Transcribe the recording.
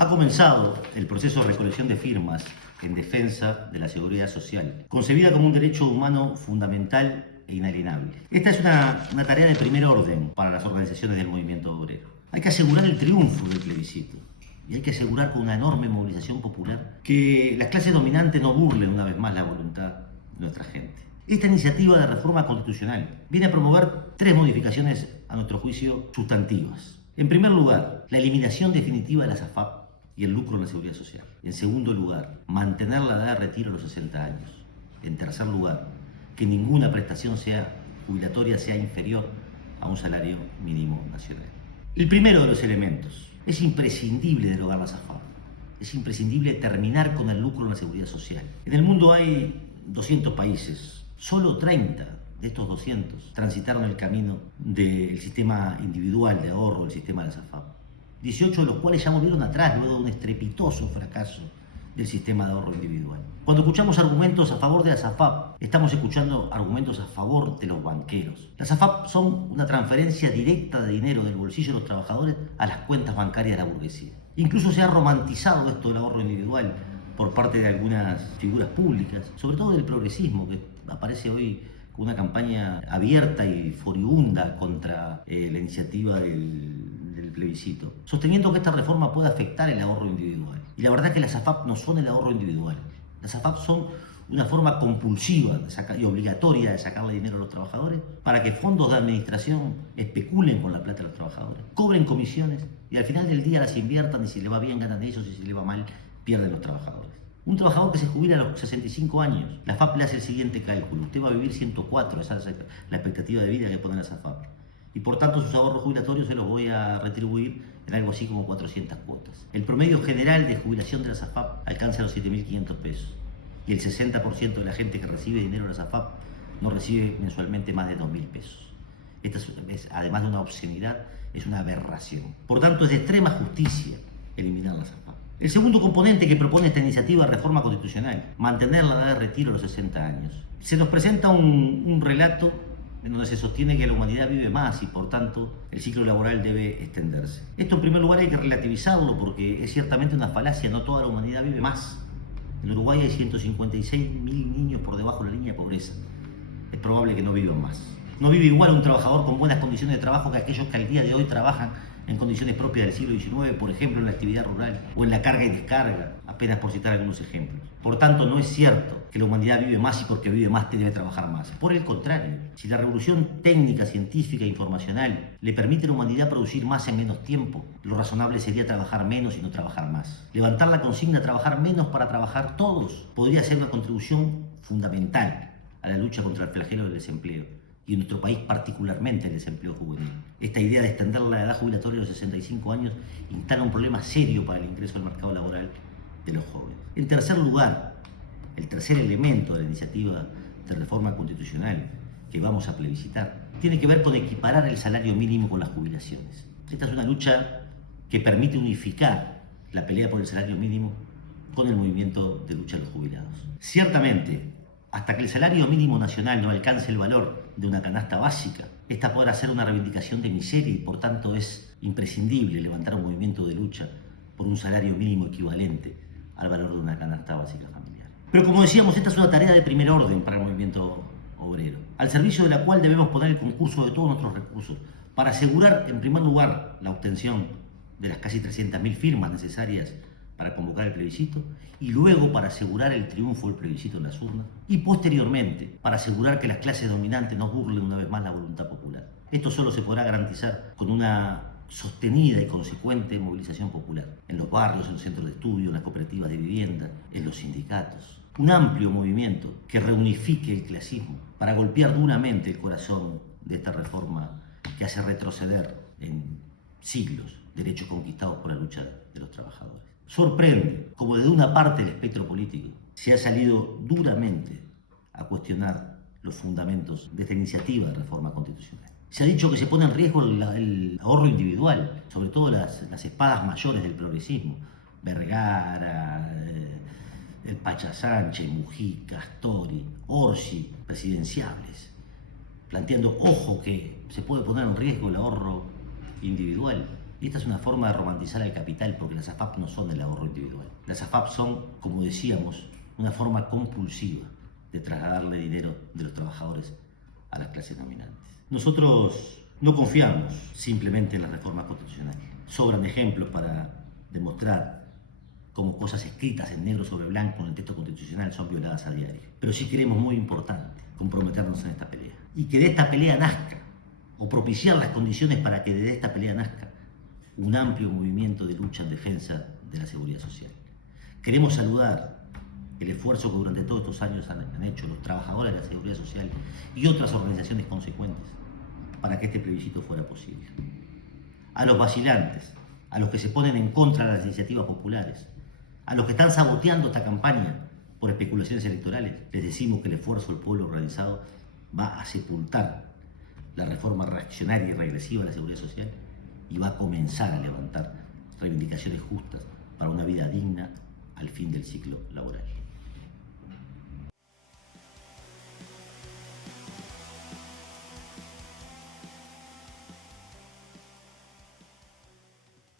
Ha comenzado el proceso de recolección de firmas en defensa de la seguridad social, concebida como un derecho humano fundamental e inalienable. Esta es una tarea de primer orden para las organizaciones del movimiento obrero. Hay que asegurar el triunfo del plebiscito y hay que asegurar con una enorme movilización popular que las clases dominantes no burlen una vez más la voluntad de nuestra gente. Esta iniciativa de reforma constitucional viene a promover tres modificaciones, a nuestro juicio, sustantivas. En primer lugar, la eliminación definitiva de las AFAP y el lucro en la seguridad social. En segundo lugar, mantener la edad de retiro a los 60 años. En tercer lugar, que ninguna prestación jubilatoria sea inferior a un salario mínimo nacional. El primero de los elementos, es imprescindible derogar las AFAP. Es imprescindible terminar con el lucro en la seguridad social. En el mundo hay 200 países, solo 30 de estos 200 transitaron el camino del sistema individual de ahorro, el sistema de las AFAP. 18 de los cuales ya volvieron atrás luego de un estrepitoso fracaso del sistema de ahorro individual. Cuando escuchamos argumentos a favor de las AFAP, estamos escuchando argumentos a favor de los banqueros. Las AFAP son una transferencia directa de dinero del bolsillo de los trabajadores a las cuentas bancarias de la burguesía. Incluso se ha romantizado esto del ahorro individual por parte de algunas figuras públicas, sobre todo del progresismo, que aparece hoy con una campaña abierta y furibunda contra la iniciativa del plebiscito, sosteniendo que esta reforma puede afectar el ahorro individual. Y la verdad es que las AFAP no son el ahorro individual. Las AFAP son una forma compulsiva y obligatoria de sacarle dinero a los trabajadores para que fondos de administración especulen con la plata de los trabajadores, cobren comisiones y al final del día las inviertan, y si le va bien ganan ellos y si le va mal pierden los trabajadores. Un trabajador que se jubila a los 65 años, la AFAP le hace el siguiente cálculo: usted va a vivir 104, esa es la expectativa de vida que ponen las AFAP. Y por tanto sus ahorros jubilatorios se los voy a retribuir en algo así como 400 cuotas. El promedio general de jubilación de las AFAP alcanza los 7.500 pesos. Y el 60% de la gente que recibe dinero de las AFAP no recibe mensualmente más de 2.000 pesos. Esta es, además de una obscenidad, es una aberración. Por tanto, es de extrema justicia eliminar las AFAP. El segundo componente que propone esta iniciativa de reforma constitucional, mantener la edad de retiro a los 60 años. Se nos presenta un relato en donde se sostiene que la humanidad vive más y por tanto el ciclo laboral debe extenderse. Esto en primer lugar hay que relativizarlo porque es ciertamente una falacia, no toda la humanidad vive más. En Uruguay hay 156.000 niños por debajo de la línea de pobreza. Es probable que no vivan más. No vive igual un trabajador con buenas condiciones de trabajo que aquellos que al día de hoy trabajan en condiciones propias del siglo XIX, por ejemplo en la actividad rural o en la carga y descarga, apenas por citar algunos ejemplos. Por tanto, no es cierto que la humanidad vive más y porque vive más debe trabajar más. Por el contrario, si la revolución técnica, científica e informacional le permite a la humanidad producir más en menos tiempo, lo razonable sería trabajar menos y no trabajar más. Levantar la consigna trabajar menos para trabajar todos podría ser una contribución fundamental a la lucha contra el flagelo del desempleo, y en nuestro país particularmente el desempleo juvenil. Esta idea de extender la edad jubilatoria a los 65 años instala un problema serio para el ingreso al mercado laboral de los jóvenes. En tercer lugar, el tercer elemento de la iniciativa de reforma constitucional que vamos a plebiscitar tiene que ver con equiparar el salario mínimo con las jubilaciones. Esta es una lucha que permite unificar la pelea por el salario mínimo con el movimiento de lucha de los jubilados. Ciertamente, hasta que el salario mínimo nacional no alcance el valor de una canasta básica, esta podrá ser una reivindicación de miseria y por tanto es imprescindible levantar un movimiento de lucha por un salario mínimo equivalente al valor de una canasta básica familiar. Pero como decíamos, esta es una tarea de primer orden para el movimiento obrero, al servicio de la cual debemos poner el concurso de todos nuestros recursos para asegurar, en primer lugar, la obtención de las casi 300.000 firmas necesarias para convocar el plebiscito, y luego para asegurar el triunfo del plebiscito en las urnas, y posteriormente para asegurar que las clases dominantes no burlen una vez más la voluntad popular. Esto solo se podrá garantizar con una sostenida y consecuente movilización popular, en los barrios, en los centros de estudio, en las cooperativas de vivienda, en los sindicatos. Un amplio movimiento que reunifique el clasismo para golpear duramente el corazón de esta reforma que hace retroceder en siglos derechos conquistados por la lucha de los trabajadores. Sorprende como desde una parte del espectro político se ha salido duramente a cuestionar los fundamentos de esta iniciativa de reforma constitucional. Se ha dicho que se pone en riesgo el ahorro individual, sobre todo las espadas mayores del progresismo, Vergara, el Pacha Sánchez, Mujica, Astori, Orsi, presidenciables, planteando, ojo, que se puede poner en riesgo el ahorro individual. Y esta es una forma de romantizar el capital, porque las AFAP no son el ahorro individual. Las AFAP son, como decíamos, una forma compulsiva de trasladarle dinero de los trabajadores a las clases dominantes. Nosotros no confiamos simplemente en las reformas constitucionales. Sobran ejemplos para demostrar cómo cosas escritas en negro sobre blanco en el texto constitucional son violadas a diario. Pero sí creemos muy importante comprometernos en esta pelea. Y que de esta pelea nazca, o propiciar las condiciones para que de esta pelea nazca, un amplio movimiento de lucha en defensa de la seguridad social. Queremos saludar el esfuerzo que durante todos estos años han hecho los trabajadores de la seguridad social y otras organizaciones consecuentes para que este plebiscito fuera posible. A los vacilantes, a los que se ponen en contra de las iniciativas populares, a los que están saboteando esta campaña por especulaciones electorales, les decimos que el esfuerzo del pueblo organizado va a sepultar la reforma reaccionaria y regresiva de la seguridad social y va a comenzar a levantar reivindicaciones justas para una vida digna al fin del ciclo laboral.